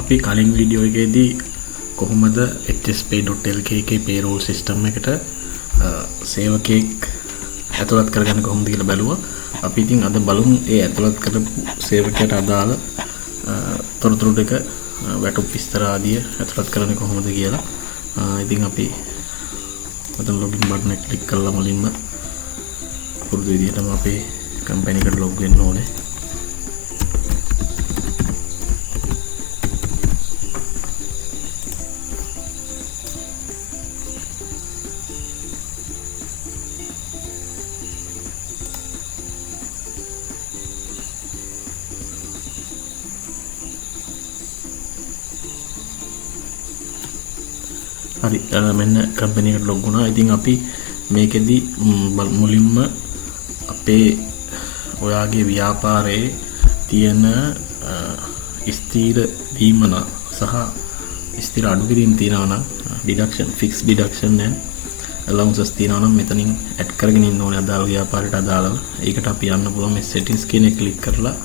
අපි කලින් වීඩියෝ එකේදී කොහොමද hspay.lk එකේ payroll system එකට සේවකයෙක් ඇතුළත් කරගන්න කොහොමද කියලා බැලුවා. අපි ඉතින් අද බලමු ඒ ඇතුළත් කරපු සේවකයට අදාළ තොරතුරු ටික වැටුප් විස්තර ආදිය ඇතුළත් කරන්නේ කොහොමද කියලා. ඉතින් අපි මෙතන login button එක ක්ලික් කරලා මුලින්ම පුරුදු විදිහටම අපේ කම්පැනි එකට log වෙන්න ඕනේ. හරි මෙන්න කම්පැනි එකට ලොග් වුණා. ඉතින් අපි මේකෙදි මුලින්ම අපේ ඔයාගේ ව්‍යාපාරයේ තියෙන ස්ථීර දීමන සහ ස්ථීර අඩු කිරීම තියෙනවා නම් ඩිඩක්ෂන් ෆික්ස් ඩිඩක්ෂන් and allowances තියෙනවා නම් මෙතනින් ඇඩ් කරගෙන ඉන්න ඕනේ අදාළ ව්‍යාපාරයට අදාළව. ඒකට අපි යන්න පුළුවන් මේ settings කියන එක ක්ලික් කරලා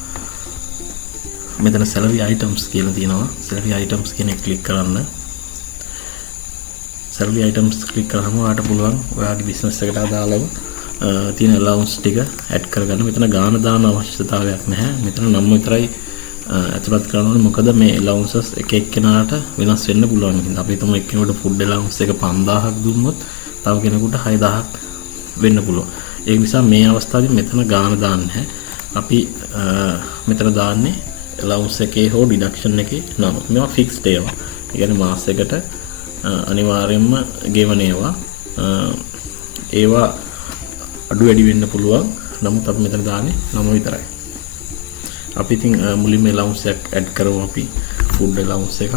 මෙතන salary items කියලා තියෙනවා. salary items කියන එක ක්ලික් කරන්න. salary items ක්ලික් කරාම ඔයාලට පුළුවන් ඔයාගේ business එකට අදාළව තියෙන allowance ටික ඇඩ් කරගන්න. මෙතන ගාන දාන අවශ්‍යතාවයක් නැහැ. මෙතන නම් විතරයි ඇතුළත් කරන්න ඕනේ. මොකද මේ allowances එක එක්කෙනාට වෙනස් වෙන්න පුළුවන්. ඉතින් අපි හිතමු එක්කෙනෙකුට food allowance එක 5000ක් දුන්නොත් තව කෙනෙකුට 6000ක් වෙන්න පුළුවන්. ඒ නිසා මේ අවස්ථාවේ මෙතන ගාන දාන්න නැහැ. අපි මෙතන දාන්නේ allowance එකේ හෝ deduction එකේ නම. මේවා fixed ඒවා. ඒ කියන්නේ මාසයකට අනිවාර්යයෙන්ම ගෙවන ඒවා අඩු වැඩි වෙන්න පුළුවන්. නමුත් අපි මෙතන දාන්නේ නම විතරයි. අපි ඉතින් මුලින්ම allowance එකක් ඇඩ් කරමු. අපි food allowance එකක්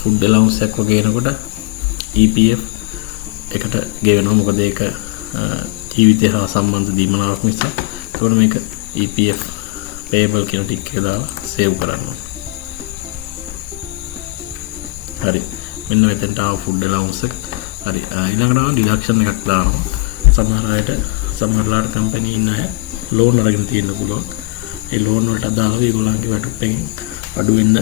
food allowance එකක් වගේ එනකොට EPF එකට ගෙවනවා. මොකද ඒක ජීවිතය හා සම්බන්ධ දීමනාවක් නිසා. ඒකෝර මේක EPF payable කියන ටික එක දාලා සේව් කරන්න ඕනේ. හරි මෙන්න මෙතනට ආව food allowance එක. හරි ඊළඟට deduction එකක් දානවා. සමහරලාට කම්පැනි ඉන්න අය loan අරගෙන තියෙන්න පුළුවන්. ඒ loan වලට අදාළව ඒගොල්ලන්ගේ වැටුප් එකෙන් අඩු වෙන්න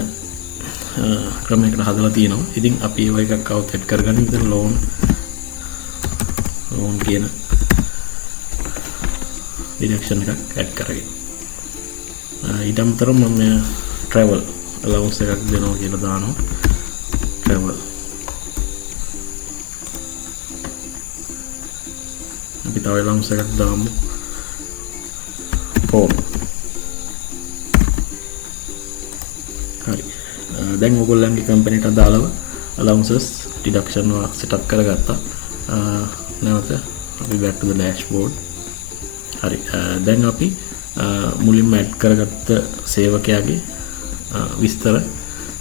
ක්‍රමයකට හදලා තියෙනවා. ඉතින් අපි ඒව එකක් අවුට් කරගන්න මෙතන loan කියන deduction එකක් add කරගෙන ඊට අමතරව මම travel allowance එකක් දෙනවා කියලා දානවා. travel අපි තව allowance එකක් දාමු. phone හරි දැන් ඔයගොල්ලන්ගේ කම්පැනිට අදාළව allowances deduction වා set up කරගත්තා. නැවත අපි back to the dashboard. හරි දැන් අපි මුලින්ම add කරගත්ත සේවකයාගේ විස්තර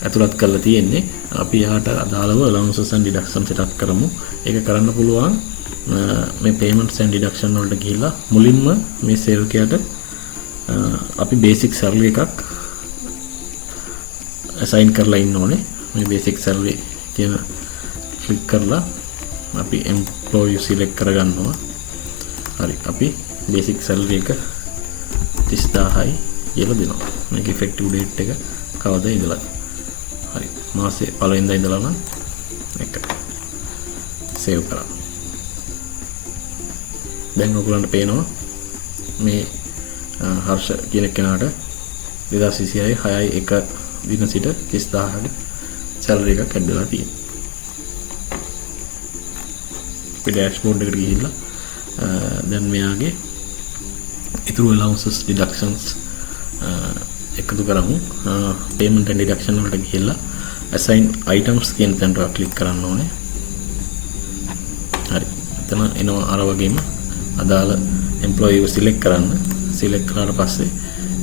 ඇතුළත් කරලා තියෙන්නේ. අපි යාට අදාළව allowances and deduction set up කරමු. ඒක කරන්න පුළුවන් මේ payments and deduction වලට ගිහිල්ලා මුලින්ම මේ සේවකයාට අපි basic salary එකක් assign කරලා ඉන්න ඕනේ. මේ basic salary කියන click කරලා අපි employee select කරගන්නවා. හරි අපි basic salary එක 30000යි කියලා දෙනවා. මේක effective date එක කවදද ඉඳලා. හරි මාසේ පළවෙනිදා ඉඳලා නම් එක සේව් කරා. දැන් ඔයගොල්ලන්ට පේනවා මේ හර්ෂ කියන කෙනාට 2026 6/1 දින සිට 30000ක සැලරි එකක් ඇඩ් තියෙනවා. අපි ඩෑෂ්බෝඩ් එකට ගිහිල්ලා දැන් මෙයාගේ ඉතුරු allowances deductions එකතු කරමු. payment and deduction වලට ගිහිල්ලා assign items කියන තැනට ක්ලික් කරන්න ඕනේ. හරි එතන එනවා අර වගේම අදාළ employee එක select කරන්න. select කරාට පස්සේ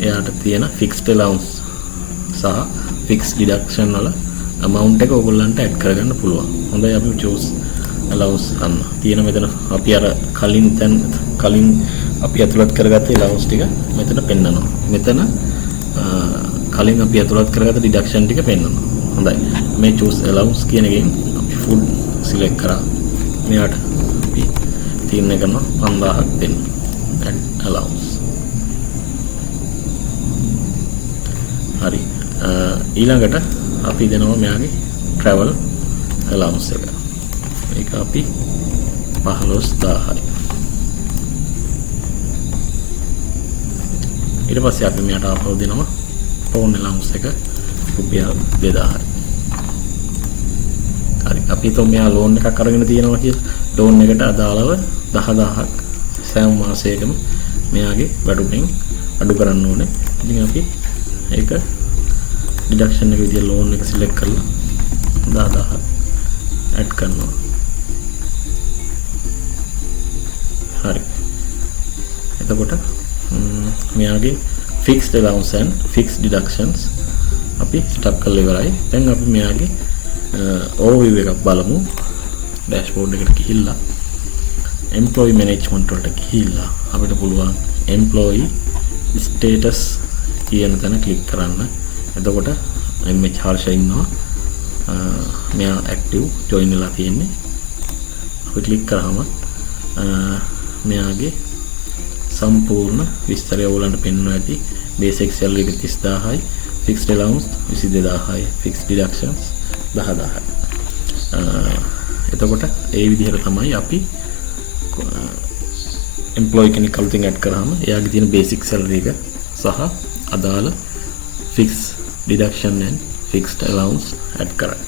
එයාට තියෙන fixed allowance සහ fixed deduction වල amount එක ඔයගොල්ලන්ට add කරගන්න පුළුවන්. හොඳයි අපි choose allowance ගන්න. තියෙන මෙතන අපි අර කලින් අපි ඇතුළත් කරගත්ත allowance ටික මෙතන පෙන්නනවා. මෙතන කලින් අපි ඇතුළත් කරගත්ත deduction ටික පෙන්නනවා. හොඳයි. මේ choose allowance කියන එකෙන් අපි food select කරා. මෙයාට අපි තීරණය කරනවා 5000ක් දෙන්න. add allowance. හරි ඊළඟට අපි දෙනවා මෙයාගේ travel allowance එක. ඒක අපි 15000යි. ඊට පස්සේ අපි මෙයාට ආපහු දෙනවා phone allowance එක රුපියල් 2000යි. හරි අපි તો මෙයා loan එකක් අරගෙන තියෙනවා කියලා. loan එකට අදාළව 10000ක් සෑම මාසයකම මෙයාගේ වැටුපෙන් අඩු කරන්න ඕනේ. ඉතින් අපි ඒක deduction එක විදියට loan එක select කරලා 10000 add කරනවා. හරි. එතකොට මෙයාගේ fixed allowance and fixed deductions අපි start කරලා ඉවරයි. දැන් අපි මෙයාගේ overview එකක් බලමු. dashboard එකට ගිහිල්ලා employee management වලට ගිහිල්ලා අපිට පුළුවන් employee status කියන තැන click කරන්න. එතකොට MH හර්ෂ ඉන්නවා. මෙයා active join වෙලා තියෙන්නේ. අපි click කරාම මෙයාගේ සම්පූර්ණ විස්තරය ඔයගලන්ට පෙන්වනවා ඇති. basic salary එක 30000යි, fixed allowance 22000යි, fixed deductions 10000යි. එතකොට ඒ විදිහට තමයි අපි employee කෙනෙක් අලුතින් add කරාම එයාගේ තියෙන basic salary එක සහ අදාළ fixed deduction and fixed allowance add කරන්නේ.